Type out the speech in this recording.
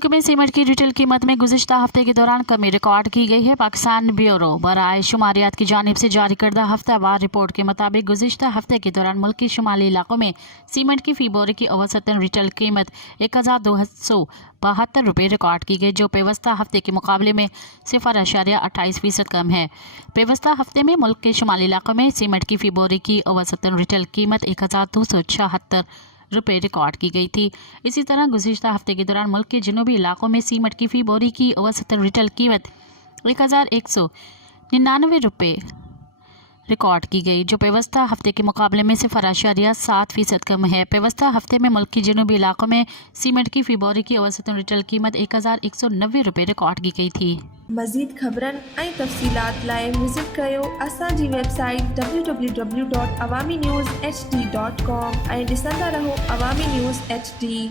मुल्क में सीमेंट की रिटेल कीमत में गुज़िश्ता हफ्ते के दौरान कमी रिकॉर्ड की गई है। पाकिस्तान ब्यूरो बराए शुमारियात की जानिब से जारी करदा हफ्तावार रिपोर्ट के मुताबिक गुज़िश्ता हफ्ते के दौरान मुल्क के शुमाली इलाकों में सीमेंट की फी बोरे की औसतन रिटेल कीमत 1272 रुपये रिकॉर्ड की गई, जो पेवस्ता हफ्ते के मुकाबले में 0.28% कम है। पेवस्ता हफ्ते में मुल्क के शुमाली इलाकों में सीमेंट की फी बोरे की औसतन रिटेल कीमत 1276 रुपये रिकॉर्ड की गई थी। इसी तरह गुज़िश्ता हफ्ते के दौरान मुल्क के जनूबी इलाकों में सीमेंट की फी बोरी की औसतन रिटेल कीमत 1199 रुपये रिकॉर्ड की गई, जो पेवस्ता हफ्ते के मुकाबले में 0.7% कम है। पेवस्ता हफ्ते में मुल्क के जनूबी इलाकों में सीमेंट की फी बोरी की औसतन रिटेल कीमत 1190 रुपये रिकॉर्ड की गई थी। मज़ीद ख़बरन ऐं तफ़सीलात लाइ विज़िट कयो असांजी वेबसाइट www.awamiNewsHD.com ऐं ॾिसंदा रहो अवामी न्यूज़ HD।